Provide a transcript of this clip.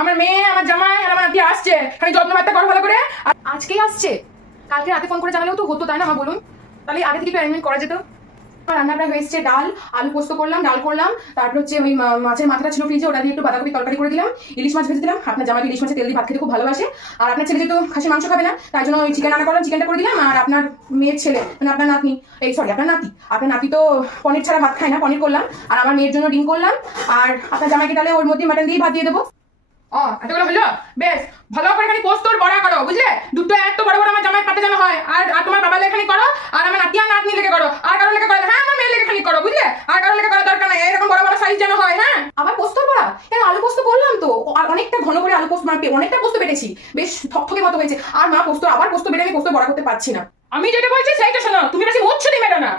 আমার মেয়ে, আমার জামাই আর আমার নাতি আসছে, খালি যত্ন বার্তা করো ভালো করে। আর আজকেই আসছে? কালকে রাতে ফোন করে জানালেও তো হতো, তাই না? আমার বলুন, তাহলে আগে থেকে একটু অ্যারেঞ্জমেন্ট করা যেত। রান্না প্রায় হয়ে এসছে, ডাল আলু পোস্ত করলাম, ডাল করলাম, তারপর হচ্ছে ওই মাছের মাথাটা ছিল ফ্রিজে, ওটা দিয়ে একটু বাঁধাকপি তরকারি করে দিলাম, ইলিশ মাছ ভেজে দিলাম। আপনার জামাই ইলিশ মাছের তেল দিয়ে ভাত খেতে খুব ভালোবাসে, আর আপনার ছেলে যেহেতু খাসি মাংস খাবে না, তাই জন্য ওই চিকেন রান্না করলাম, চিকেনটা করে দিলাম। আর আপনার মেয়ের ছেলে মানে আপনার নাতনি, এই সরি আপনার নাতি তো পনির ছাড়া ভাত খায় না, পনির করলাম। আর আমার মেয়ের জন্য ডিম করলাম। আর আপনার জামাইকে তাহলে ওর মধ্যে মাটন দিয়ে ভাত দিয়ে দেবো। এতগুলো হলো, বেশ ভালো করে খালি পোস্তর বড়া করো, বুঝলে? দুটো এত বড় বড় আমার জামাই পাতে যেন হয়। আর তোমার বাবা লেখানি করো, আর আমার নাতি আর নাতনি লেগে করো, আর কারো লেগে করো, হ্যাঁ আমার মেয়ে লেগে খানি করো, বুঝলে? আর কারো লেগে করার দরকার নাই, এরকম বড় বড় সাইজ যেন হয়। হ্যাঁ, আবার পোস্তর বড়া, আলু পোস্ত করলাম তো, আর অনেকটা ঘন করে আলু পোস্ত, মানে অনেকটা পোস্ত বেটেছি, বেশ থকথকে মতো হয়েছে। আর মা পোস্ত, আবার পোস্ত বেটে আমি পোস্ত বড়া করতে পারছি না। আমি যেটা বলছি সেইটা শোনো, তুমি বেশি মুচ্ছ দিবে না।